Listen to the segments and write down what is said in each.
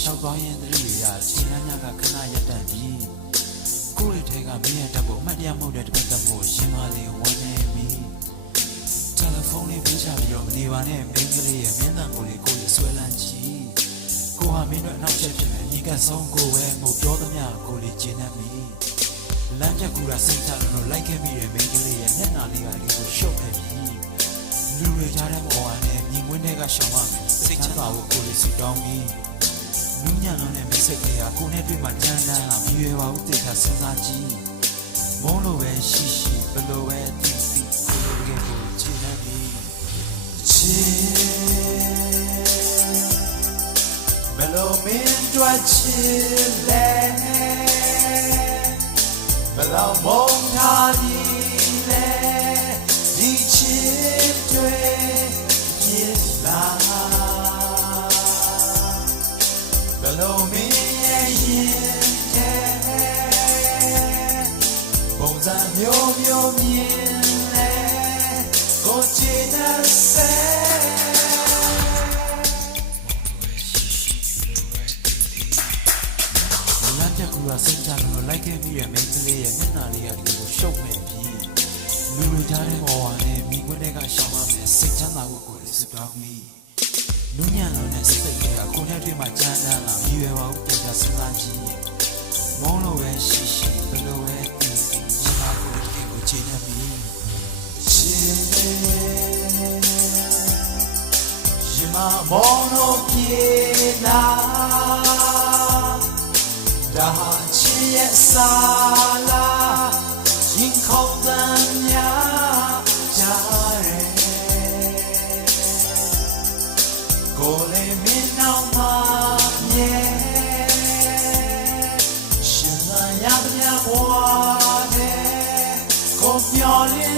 ရှောက်သွားရင်တတိယချိန်နှညကခဏရက်တန့်ပြီးကိုယ့်ရဲ့ထဲကမင်းရဲ့တပ်ဖို့အမှတ်တရမဟုတ်တဲ့တပတ်သက်ဖို့ရှင်မလေးဝမ်းနေပြီတယ်လီဖုန်းလေးပေးချပြီးတော့မနေပါနဲ့မင်းကလေးရဲ့မင်းတန်ကိုလေးကိုလေးဆွဲလန်းကြည့်ကိုဟာမင်းတို့အနောက်ချက်ဖြစ်မယ်ညီကဆုံးကိုပဲမို့ပြောသမျှကိုလေးကျင်းနေပြီလမ်းချက်ကူတာစိတ်ချလို့လိုက်ခဲ့မိတဲ့မင်းကလေးရဲ့မျက်နှာလေးကလေးကိုရှုပ်နေပြီလူတွေကြားတဲ့ပေါ်ကနေ မြင်ကွင်းတွေကရှောင်ရမယ်စိတ်ချမ်းသာဖို့ကိုယ်လေးစီတောင်းပြီးနူးညံ့လုံးနဲ့မိတ်ဆက်ကြီးကကိုယ်နဲ့တွေ့မှကြမ်းတမ်းလာမရွယ်ပါဘူးတိတ်ခါစဉ်းစားကြည့်မုန်းလို့ပဲရှိရှိဘယ်လိုပဲသိသိကိုယ်လိုတကယ်ကိုချစ်နေပြီချစ်ဘယ်လိုမင်းတို့ချစ်လဲဘယ်လိုမုန်းထားပြီ မျိုးမျိုးမြင်လဲကိုချစ်နေစေလမ်းပြကူကစိတ်ချလို့လိုက်ခဲ့ပြီးရဲ့မိန်းကလေးရဲ့မျက်နှာလေးကဒီကိုရှုပ်မဲ့ပြီးလူတွေကြားတဲ့ဘော်နဲ့မိခွန်းတွေကရှောင်ရမယ်စိတ်ချမ်းသာဖို့ကိုယ်လေးစတောင်းပြီးနူးညံ့လို့နဲ့စိတ်တွေကကိုယ်နဲ့တွေ့မှကြမ်းတမ်းလာပြီးရွယ်ပါဦးတေချာစဉ်းစားကြည့်မုန်းလို့ပဲရှိရှိဘယ်လိုပဲသိသိညီမကိုယ်လေးကို ချိန်နေပြီချစ်ညီမမောင်တို့ပြေလာဒါချစ်ရဲ့စာလာရင်ခုန်တမ်းများကြရဲကိုလေး မျော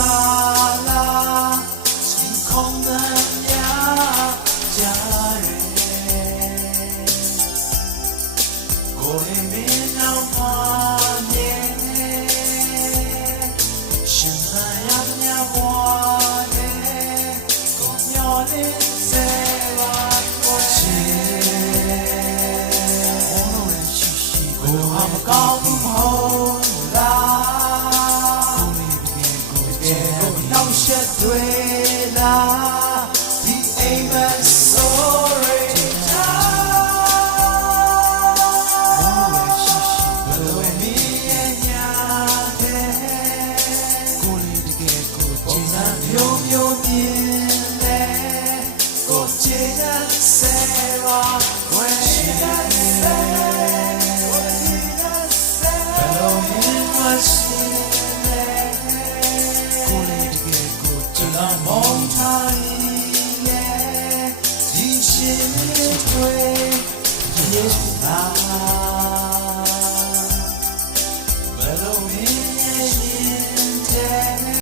ရဲ့ ကိုလေးတကယ်ကိုတကယ်ကိုနောက်ဆက်တွေလား que fue y es verdad.